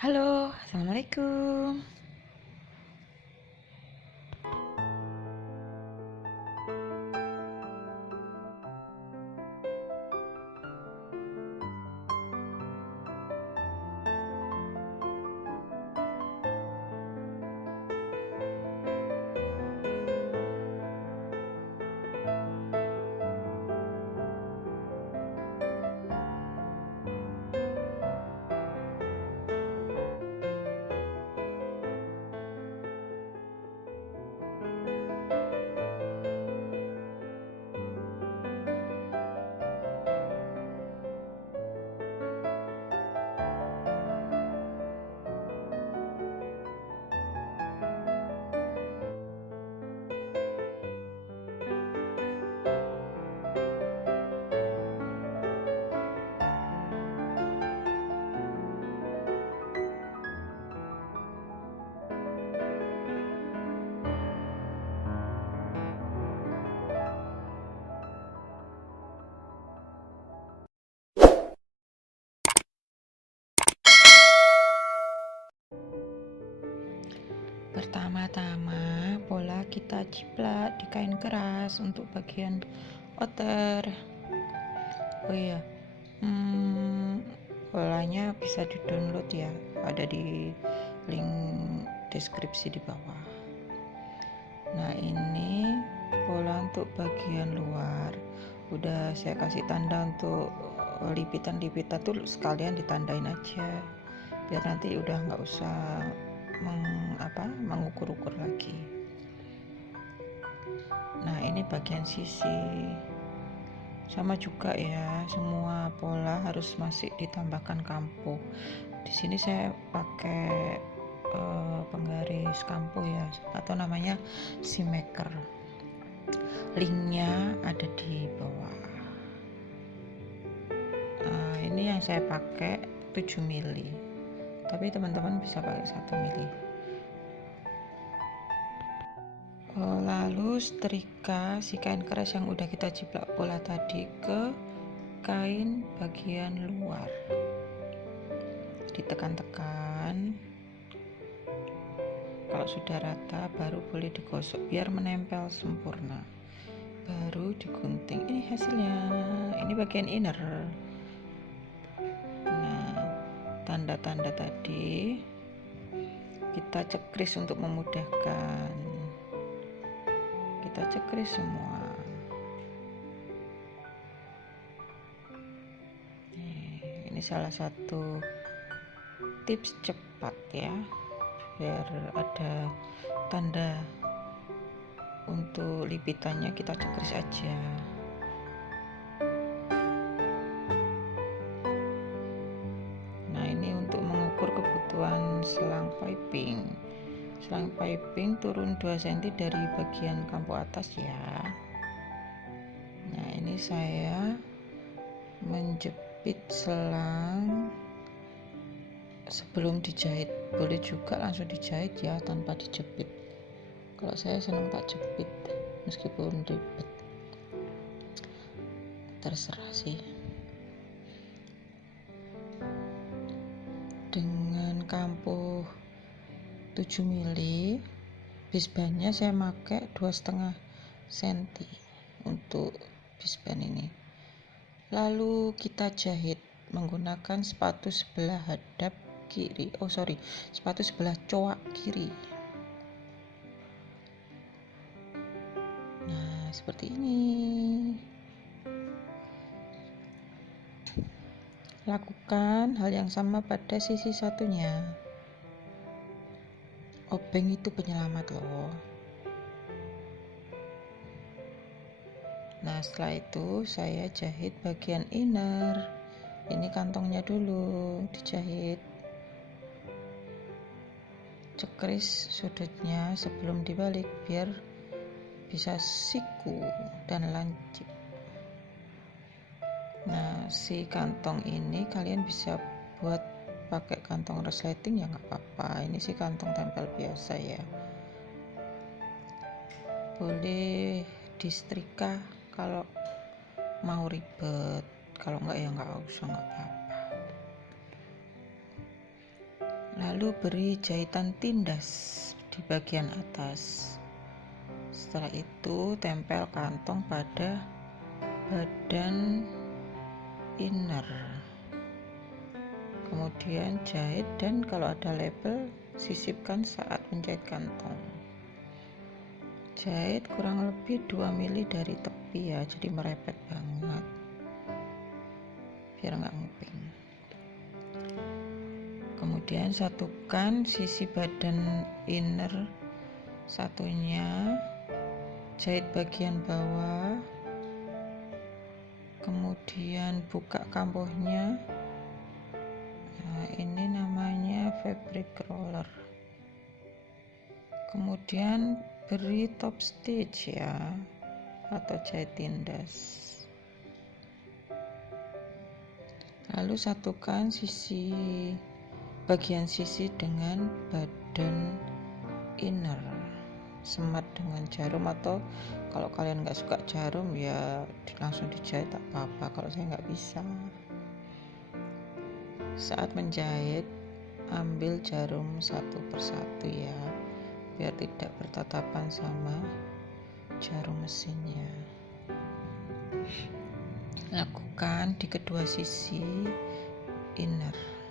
Halo, assalamualaikum. Pertama-tama, pola kita jiplak di kain keras untuk bagian outer. Oh iya, polanya bisa di-download ya, ada di link deskripsi di bawah. Nah, ini pola untuk bagian luar. Udah saya kasih tanda untuk lipitan-lipitan tuh sekalian ditandain aja, biar nanti udah nggak usah mengukur-ukur lagi. Nah, ini bagian sisi sama juga ya, semua pola harus masih ditambahkan kampuh. Di sini saya pakai penggaris kampuh ya, atau namanya seam maker. Linknya ada di bawah. Ini yang saya pakai 7 mili, tapi teman-teman bisa pakai 1 mili. Lalu setrika si kain keras yang udah kita jiplak pola tadi ke kain bagian luar, ditekan-tekan. Kalau sudah rata baru boleh digosok biar menempel sempurna, baru digunting. Ini hasilnya, ini bagian inner. Nah, tanda-tanda tadi kita cekris untuk memudahkan, kita cekris semua. Ini salah satu tips cepat ya, biar ada tanda untuk lipitannya, kita cekris aja. Nah, ini untuk mengukur kebutuhan selang piping turun 2 cm dari bagian kampuh atas ya. Nah, ini saya menjepit selang sebelum dijahit. Boleh juga langsung dijahit ya tanpa dijepit. Kalau saya senang tak jepit meskipun ribet, terserah sih. Dengan kampuh 7 mili, bisbannya saya pakai 2,5 cm untuk bisban ini. Lalu kita jahit menggunakan sepatu sebelah hadap kiri, sepatu sebelah coak kiri. Nah, seperti ini. Lakukan hal yang sama pada sisi satunya. Obeng itu penyelamat loh. Nah, setelah itu saya jahit bagian inner. Ini kantongnya dulu dijahit. Cekris sudutnya sebelum dibalik biar bisa siku dan lancip. Nah, si kantong ini kalian bisa buat pakai kantong resleting ya nggak apa-apa. Ini sih kantong tempel biasa ya. Boleh disetrika kalau mau ribet, kalau nggak ya nggak usah, nggak apa-apa. Lalu beri jahitan tindas di bagian atas. Setelah itu tempel kantong pada badan inner. Kemudian jahit, dan kalau ada label sisipkan saat menjahit kantong. Jahit kurang lebih 2 mili dari tepi ya, jadi merepet banget biar nggak nguping. Kemudian satukan sisi badan inner satunya, jahit bagian bawah, kemudian buka kampuhnya. Nah, ini namanya fabric roller. Kemudian beri top stitch ya, atau jahit tindas. Lalu satukan bagian sisi dengan badan inner. Semat dengan jarum, atau kalau kalian nggak suka jarum ya langsung dijahit tak apa-apa, kalau saya nggak bisa. Saat menjahit ambil jarum satu persatu ya, biar tidak bertatapan sama jarum mesinnya. Lakukan di kedua sisi inner.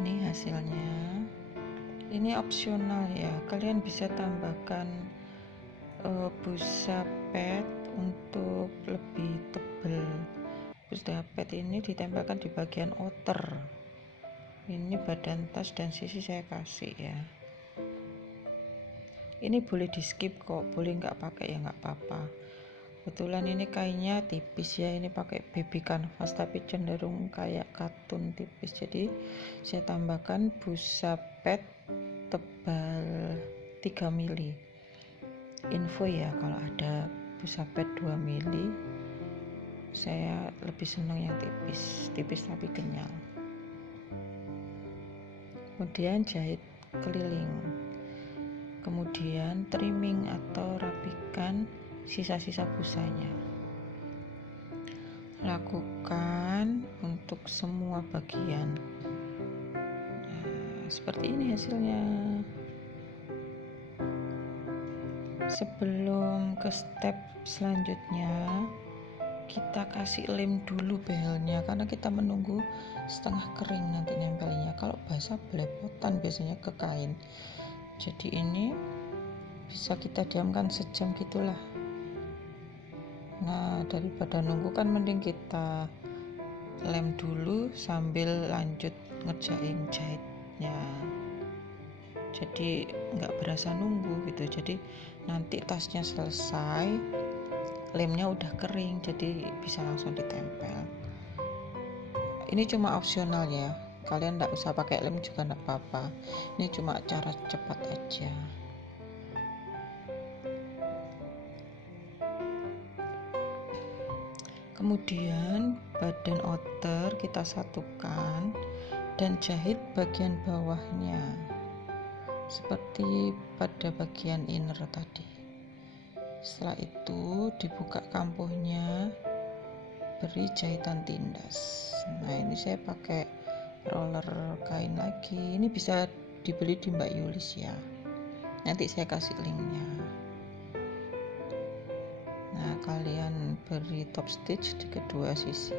Ini hasilnya. Ini opsional ya, kalian bisa tambahkan busa pad untuk lebih tebal. Busa pad ini ditempelkan di bagian outer. Ini badan tas dan sisi saya kasih ya. Ini boleh di skip kok, boleh nggak pakai ya nggak apa-apa. Kebetulan ini kainnya tipis ya, ini pakai baby canvas tapi cenderung kayak katun tipis, jadi saya tambahkan busa pad tebal 3 mili. Info ya, kalau ada busa pad 2 mili saya lebih senang yang tipis tapi kenyal. Kemudian jahit keliling, kemudian trimming atau rapikan sisa-sisa busanya. Lakukan untuk semua bagian. Nah, seperti ini hasilnya. Sebelum ke step selanjutnya, kita kasih lem dulu behelnya, karena kita menunggu setengah kering nanti nempelnya. Kalau basah belepotan biasanya ke kain. Jadi ini bisa kita diamkan sejam gitulah. Nah, daripada nunggu kan mending kita lem dulu sambil lanjut ngerjain jahitnya. Jadi nggak berasa nunggu gitu. Jadi nanti tasnya selesai, lemnya udah kering, jadi bisa langsung ditempel. Ini cuma opsional ya, kalian nggak usah pakai lem juga nggak apa-apa. Ini cuma cara cepat aja. Kemudian badan outer kita satukan dan jahit bagian bawahnya seperti pada bagian inner tadi. Setelah itu dibuka kampuhnya, beri jahitan tindas. Nah, ini saya pakai roller kain lagi. Ini bisa dibeli di Mbak Yulis ya, nanti saya kasih linknya. Nah, kalian beri top stitch di kedua sisi.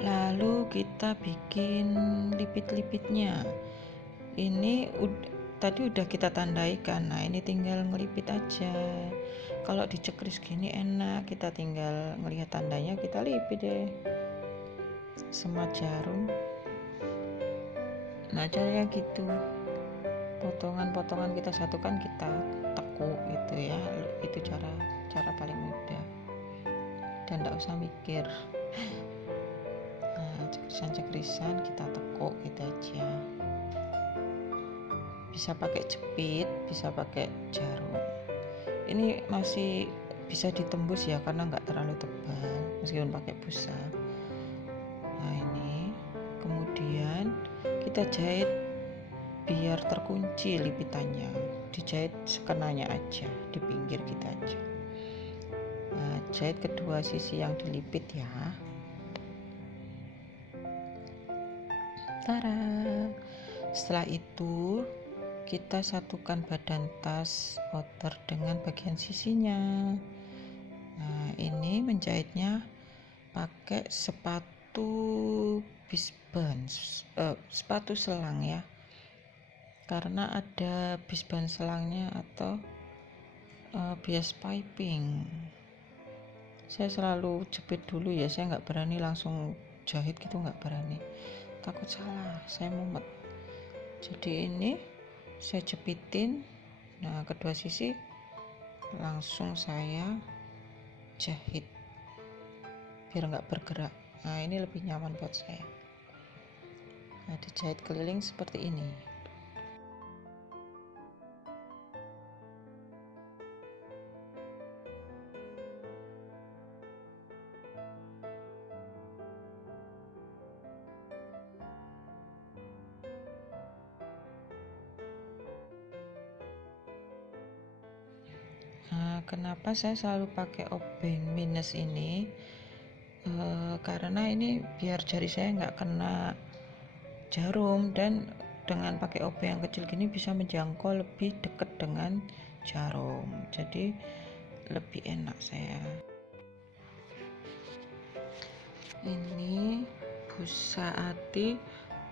Lalu kita bikin lipit-lipitnya. Ini tadi udah kita tandai kan. Nah, ini tinggal ngelipit aja. Kalau dicekris gini enak, kita tinggal ngelihat tandanya, kita lipit deh. Semat jarum Nah, caranya gitu, potongan-potongan kita satukan, kita tekuk gitu ya. Itu cara paling mudah dan tidak usah mikir. Nah, cekrisan kita tekuk gitu aja. Bisa pakai jepit, bisa pakai jarum. Ini masih bisa ditembus ya, karena nggak terlalu tebal meskipun pakai busa. Nah, ini kemudian kita jahit biar terkunci lipitannya, dijahit sekenanya aja, di pinggir kita aja. Nah, jahit kedua sisi yang dilipit ya. Tara. Setelah itu kita satukan badan tas outer dengan bagian sisinya. Nah, ini menjahitnya pakai sepatu bisband, sepatu selang ya, karena ada bisband selangnya atau bias piping. Saya selalu jepit dulu ya, saya nggak berani langsung jahit gitu, nggak berani, takut salah, saya mumet. Jadi ini saya jepitin. Nah, kedua sisi langsung saya jahit biar nggak bergerak. Nah, ini lebih nyaman buat saya. Nah, dijahit keliling seperti ini. Nah, kenapa saya selalu pakai obeng minus ini? Karena ini biar jari saya nggak kena jarum, dan dengan pakai obeng yang kecil gini bisa menjangkau lebih dekat dengan jarum, jadi lebih enak saya. Ini busa ati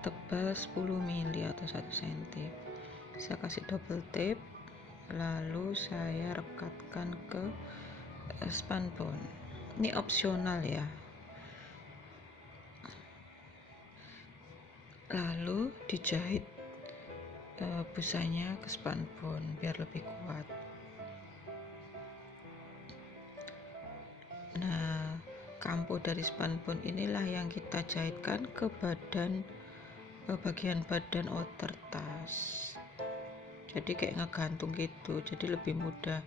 tebal 10 mili atau 1 cm. Saya kasih double tape, lalu saya rekatkan ke span bone. Ini opsional ya. Lalu dijahit busanya ke span bone biar lebih kuat. Nah, kampo dari span bone inilah yang kita jahitkan ke bagian badan outer tas. Jadi kayak ngegantung gitu, jadi lebih mudah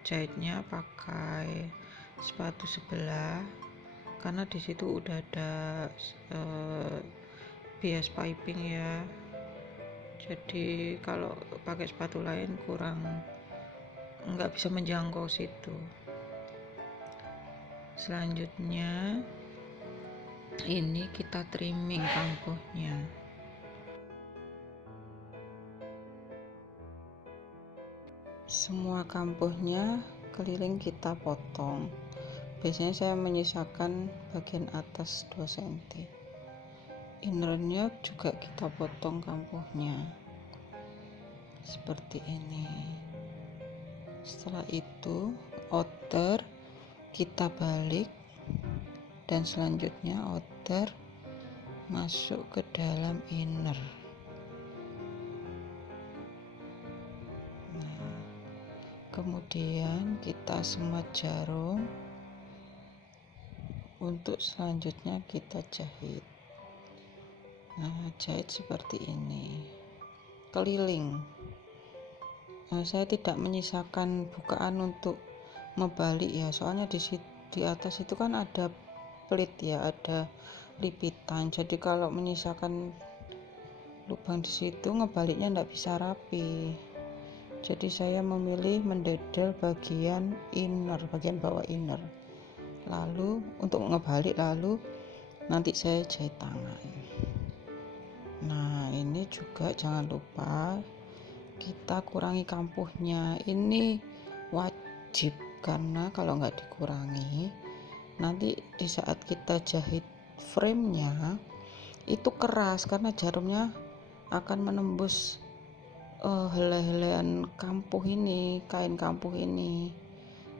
jahitnya pakai sepatu sebelah, karena di situ udah ada bias piping ya. Jadi kalau pakai sepatu lain nggak bisa menjangkau situ. Selanjutnya ini kita trimming kampuhnya. Semua kampuhnya keliling kita potong. Biasanya saya menyisakan bagian atas 2 cm. Innernya juga kita potong kampuhnya seperti ini. Setelah itu outer kita balik, dan selanjutnya outer masuk ke dalam inner. Nah, kemudian kita semot jarum. Untuk selanjutnya kita jahit. Nah, jahit seperti ini keliling. Nah, saya tidak menyisakan bukaan untuk membalik ya, soalnya di atas itu kan ada plit ya, ada lipitan. Jadi kalau menyisakan lubang di situ, ngebaliknya tidak bisa rapi. Jadi saya memilih mendedel bagian inner, bagian bawah inner. Lalu untuk ngebalik, lalu nanti saya jahit tangan. Nah, ini juga jangan lupa kita kurangi kampuhnya. Ini wajib, karena kalau nggak dikurangi nanti di saat kita jahit framenya itu keras, karena jarumnya akan menembus helai-helaian kampuh ini, kain kampuh ini.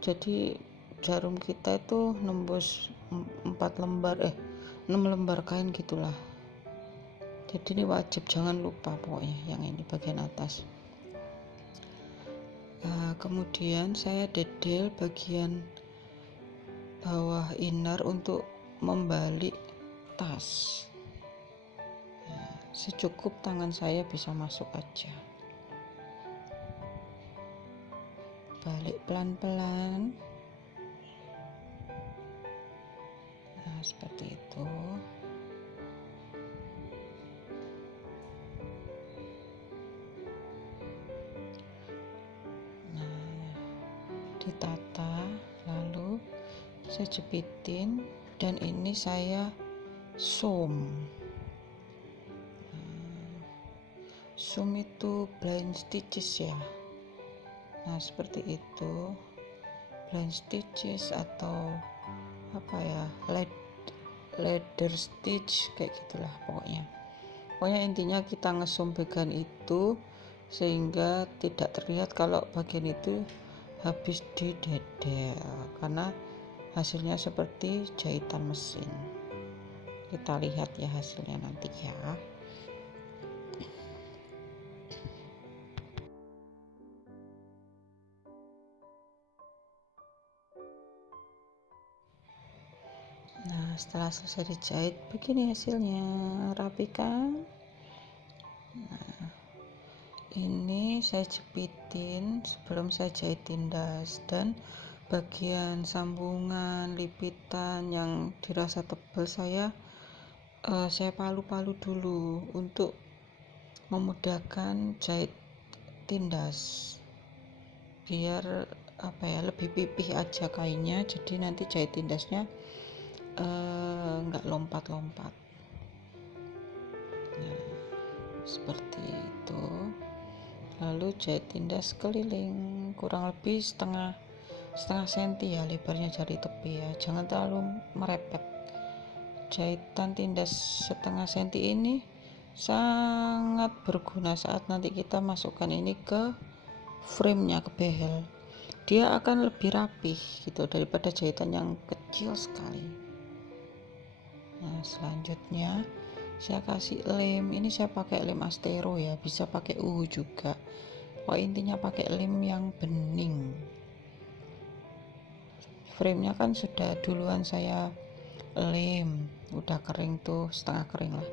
Jadi jarum kita itu nembus 6 lembar kain gitulah. Jadi ini wajib, jangan lupa pokoknya yang ini bagian atas. Kemudian saya dedel bagian bawah inner untuk membalik tas. Secukup tangan saya bisa masuk aja. Balik pelan-pelan. Nah, seperti itu. Nah, ditata, lalu saya jepitin, dan ini saya seam. Seam itu blind stitches ya. Nah, seperti itu, blind stitches atau apa ya, ladder stitch, kayak gitulah pokoknya intinya kita ngesum bagian itu sehingga tidak terlihat kalau bagian itu habis didedel, karena hasilnya seperti jahitan mesin. Kita lihat ya hasilnya nanti ya. Nah, setelah selesai dijahit begini hasilnya, rapi kan? Nah, ini saya jepitin sebelum saya jahit tindas, dan bagian sambungan lipitan yang dirasa tebal saya palu-palu dulu untuk memudahkan jahit tindas, biar lebih pipih aja kainnya, jadi nanti jahit tindasnya nggak lompat-lompat. Nah, seperti itu. Lalu jahit tindas keliling kurang lebih setengah senti ya lebarnya jari tepi ya, jangan terlalu merepet. Jahitan tindas setengah senti ini sangat berguna saat nanti kita masukkan ini ke frame-nya, ke behel. Dia akan lebih rapih gitu daripada jahitan yang kecil sekali. Nah, selanjutnya saya kasih lem. Ini saya pakai lem Astero ya, bisa pakai juga. Intinya pakai lem yang bening. Frame-nya kan sudah duluan saya lem, udah kering tuh, setengah kering lah.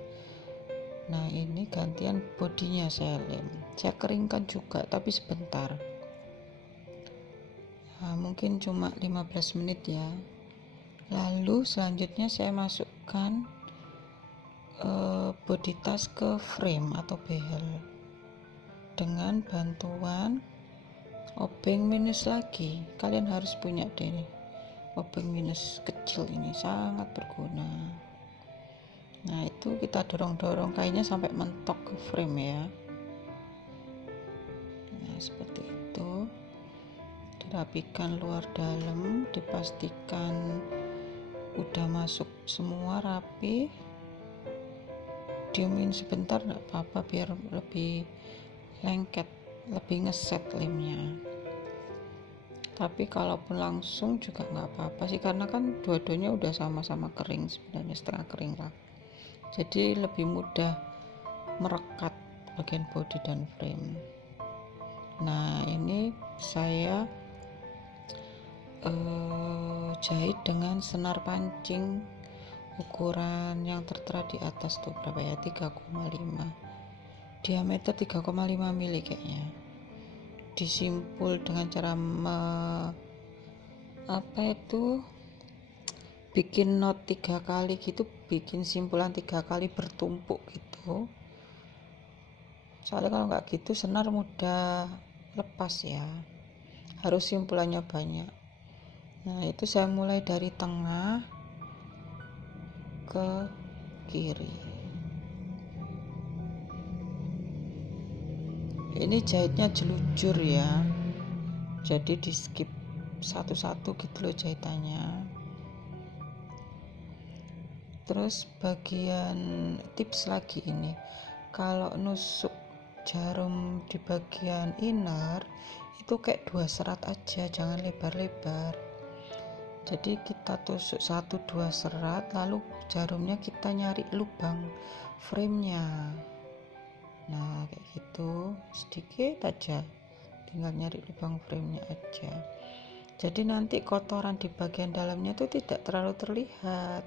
Nah, ini gantian bodinya saya lem. Saya keringkan juga tapi sebentar. Nah, mungkin cuma 15 menit ya. Lalu selanjutnya saya masukkan body tas ke frame atau behel dengan bantuan obeng minus lagi. Kalian harus punya deh nih, obeng minus kecil ini sangat berguna. Nah, itu kita dorong-dorong kainnya sampai mentok ke frame ya. Nah, seperti itu. Dirapikan luar dalam, dipastikan udah masuk semua rapi. Diemin sebentar nggak apa-apa biar lebih lengket, lebih ngeset lemnya. Tapi kalaupun langsung juga nggak apa-apa sih, karena kan dua-duanya udah sama-sama kering sebenarnya, setengah kering lah. Jadi lebih mudah merekat bagian body dan frame. Nah, ini saya jahit dengan senar pancing ukuran yang tertera di atas tuh, berapa ya, 3,5, diameter 3,5 mili kayaknya. Disimpul dengan cara bikin knot 3 kali gitu, bikin simpulan 3 kali bertumpuk gitu. Soalnya kalau nggak gitu senar mudah lepas ya, harus simpulannya banyak. Nah, itu saya mulai dari tengah ke kiri. Ini jahitnya jelujur ya, jadi di skip satu-satu gitu loh jahitannya. Terus bagian tips lagi ini, kalau nusuk jarum di bagian inner itu kayak 2 serat aja, jangan lebar-lebar. Jadi kita tusuk 1-2 serat, lalu jarumnya kita nyari lubang framenya. Nah kayak gitu, sedikit aja, tinggal nyari lubang framenya aja. Jadi nanti kotoran di bagian dalamnya itu tidak terlalu terlihat,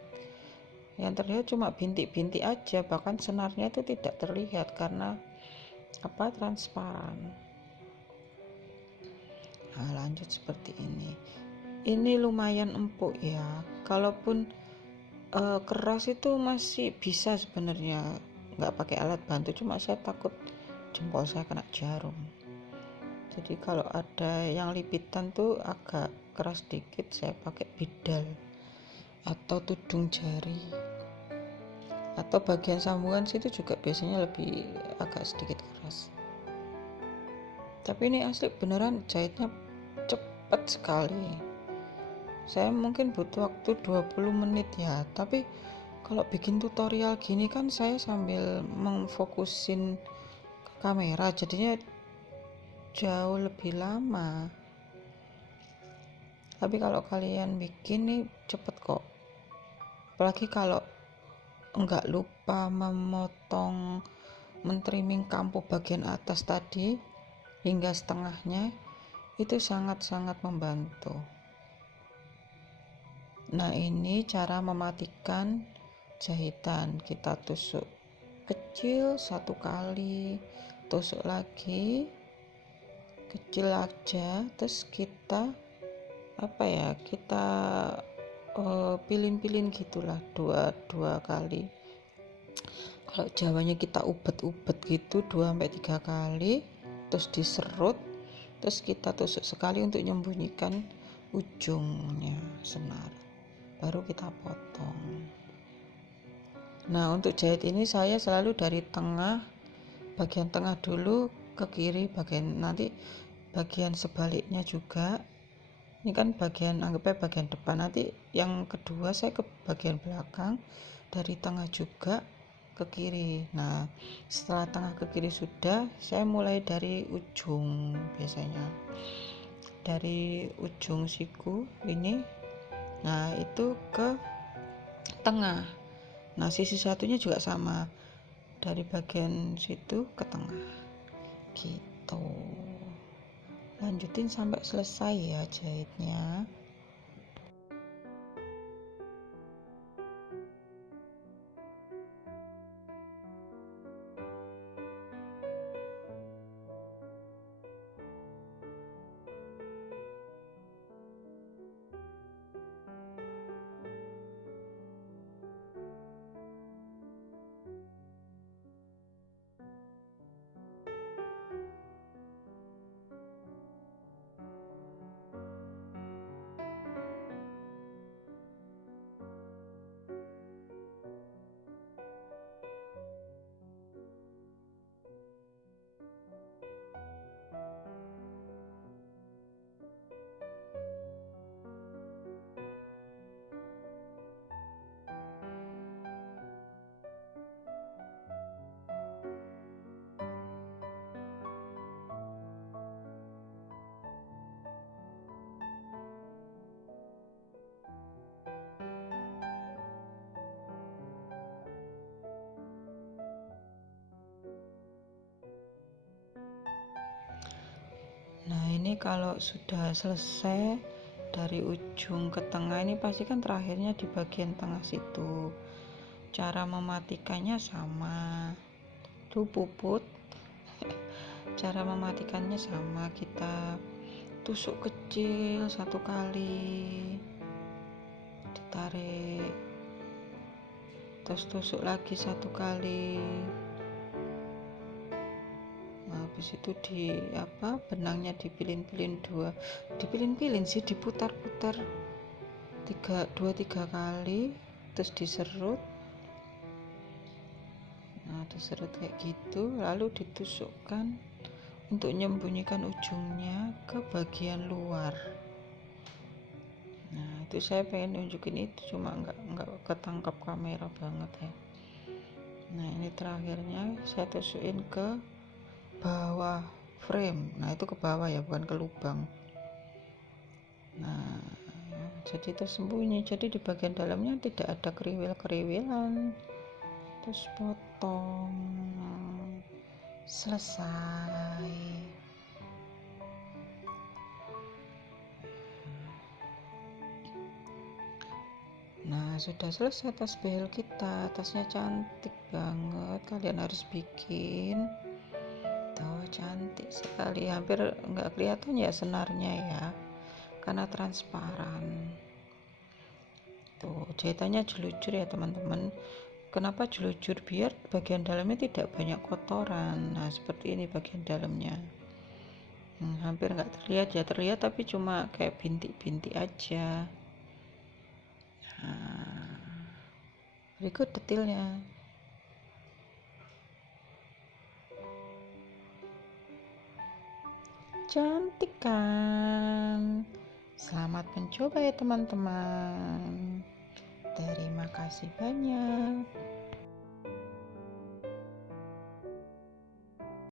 yang terlihat cuma bintik-bintik aja, bahkan senarnya itu tidak terlihat karena transparan. Nah lanjut seperti ini lumayan empuk ya, kalaupun keras itu masih bisa sebenarnya nggak pakai alat bantu, cuma saya takut jempol saya kena jarum. Jadi kalau ada yang lipitan tuh agak keras dikit, saya pakai bidal atau tudung jari, atau bagian sambungan situ juga biasanya lebih agak sedikit keras. Tapi ini asli beneran jahitnya cepet sekali. Saya mungkin butuh waktu 20 menit ya, tapi kalau bikin tutorial gini kan saya sambil memfokusin ke kamera, jadinya jauh lebih lama. Tapi kalau kalian bikin nih cepet kok, apalagi kalau enggak lupa mentrimming kampo bagian atas tadi hingga setengahnya, itu sangat-sangat membantu. Nah ini cara mematikan jahitan, kita tusuk kecil 1 kali, tusuk lagi kecil aja, terus kita pilin-pilin gitulah dua kali. Kalau Jawanya kita ubet-ubet gitu 2-3 kali, terus diserut, terus kita tusuk sekali untuk menyembunyikan ujungnya senar, baru kita potong. Nah untuk jahit ini saya selalu dari bagian tengah dulu ke kiri, nanti bagian sebaliknya juga. Ini kan anggapnya bagian depan, nanti yang kedua saya ke bagian belakang, dari tengah juga ke kiri. Nah setelah tengah ke kiri sudah, saya mulai dari ujung, biasanya dari ujung siku ini, nah itu ke tengah. Nah sisi satunya juga sama, dari bagian situ ke tengah gitu. Lanjutin sampai selesai ya jahitnya. Nah ini kalau sudah selesai dari ujung ke tengah, ini pasti kan terakhirnya di bagian tengah situ. Cara mematikannya sama tuh puput. Cara mematikannya sama, kita tusuk kecil 1 kali, ditarik, terus tusuk lagi 1 kali. Habis itu benangnya dipilin-pilin diputar-putar 2-3 kali, terus diserut. Nah diserut kayak gitu, lalu ditusukkan untuk menyembunyikan ujungnya ke bagian luar. Nah itu saya pengen nunjukin itu, cuma nggak ketangkap kamera banget ya. Nah ini terakhirnya saya tusukin ke bawah frame. Nah itu ke bawah ya, bukan ke lubang. Nah jadi tersembunyi, jadi di bagian dalamnya tidak ada keriwil-keriwilan, terus potong. Selesai. Nah, sudah selesai tas behel kita. Tasnya cantik banget, kalian harus bikin. Tuh, cantik sekali, hampir nggak kelihatan ya senarnya ya, karena transparan. Tuh, jahitannya jelujur ya teman-teman. Kenapa jelujur? Biar bagian dalamnya tidak banyak kotoran. Nah, seperti ini bagian dalamnya. Hampir nggak terlihat ya, terlihat tapi cuma kayak bintik-bintik aja. Nah, berikut detailnya. Cantik kan? Selamat mencoba ya teman-teman. Terima kasih banyak.